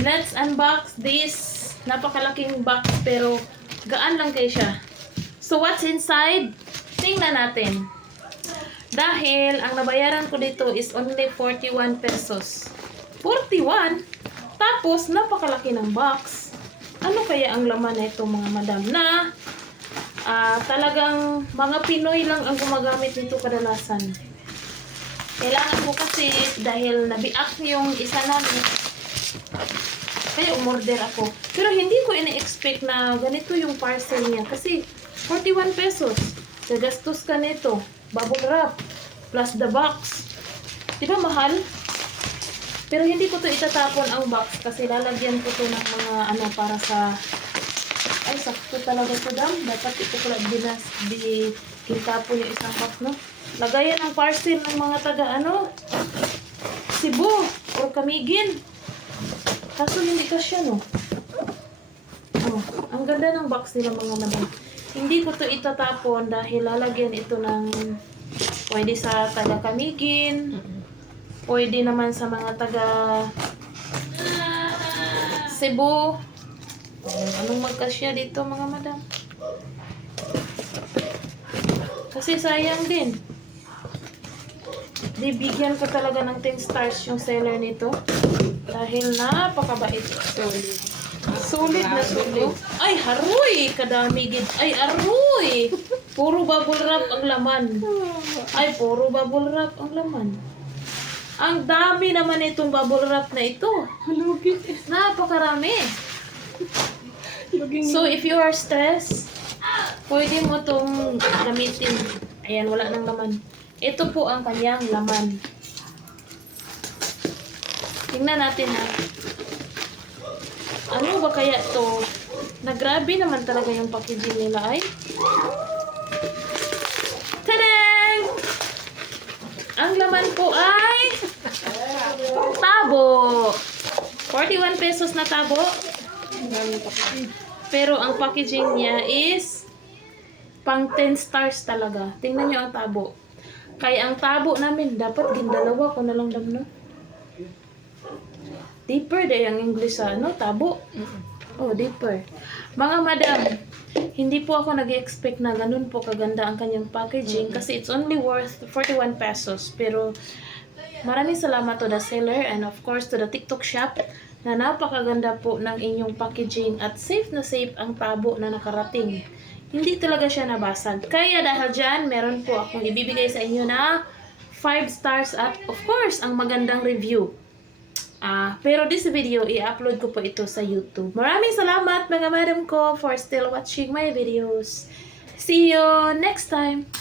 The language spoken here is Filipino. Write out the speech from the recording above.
Let's unbox this napakalaking box pero gaan lang kayo siya. So what's inside? Tingnan natin. Dahil ang nabayaran ko dito is only 41 pesos. 41? Tapos napakalaki ng box. Ano kaya ang laman na ito mga madam na talagang mga Pinoy lang ang gumagamit nito kadalasan. Kailangan ko kasi dahil nabiak yung isa namin kaya umorder ako. Pero hindi ko ini-expect na ganito yung parcel niya kasi 41 pesos. Gagastos ka nito. Bubble wrap plus the box. Diba mahal? Pero hindi ko to itatapon ang box kasi lalagyan ko to ng mga ano para sa ay sakto talaga to dam. Dapat ito ko lang kinitapon yung isang box no. Lagayan ang parcel ng mga taga ano Cebu or Camiguin. Kaso hindi kasya no. Oh, ang ganda ng box nila mga madam. Hindi ko to itatapon dahil lalagyan ito ng pwede sa taga Camiguin. Pwede naman sa mga taga Cebu. Anong magkasya dito mga madam? Kasi sayang din. Bibigyan ko talaga ng 10 stars yung seller nito. Dahil napakabait. Solid na solid. Ay, haruy! Kadami gid. Ay, aruy! Puro bubble wrap ang laman. Ay, puro bubble wrap ang laman. Ang dami naman itong bubble wrap na ito. Halugit. Napakarami. So, if you are stressed, pwede mo itong gamitin. Ayan, wala nang laman. Ito po ang kanyang laman. Tingnan natin ha. Ano ba kaya to? Nagrabe naman talaga yung packaging nila ay. Tadang! Ang laman po ay tabo. 41 pesos na tabo. Pero ang packaging niya is pang 10 stars talaga. Tingnan nyo ang tabo. Kaya ang tabo namin, dapat gindalawa ko na lang damno. Deeper day ang English sa ano, tabo. Oh, deeper. Mga madam, hindi po ako nag-expect na ganun po kaganda ang kanyang packaging kasi it's only worth 41 pesos. Pero maraming salamat to the seller and of course to the TikTok shop na napakaganda po ng inyong packaging at safe na safe ang tabo na nakarating. Hindi talaga siya nabasag. Kaya dahil dyan, meron po akong ibibigay sa inyo na 5 stars at of course, ang magandang review. Pero this video, i-upload ko po ito sa YouTube. Maraming salamat mga madam ko for still watching my videos. See you next time!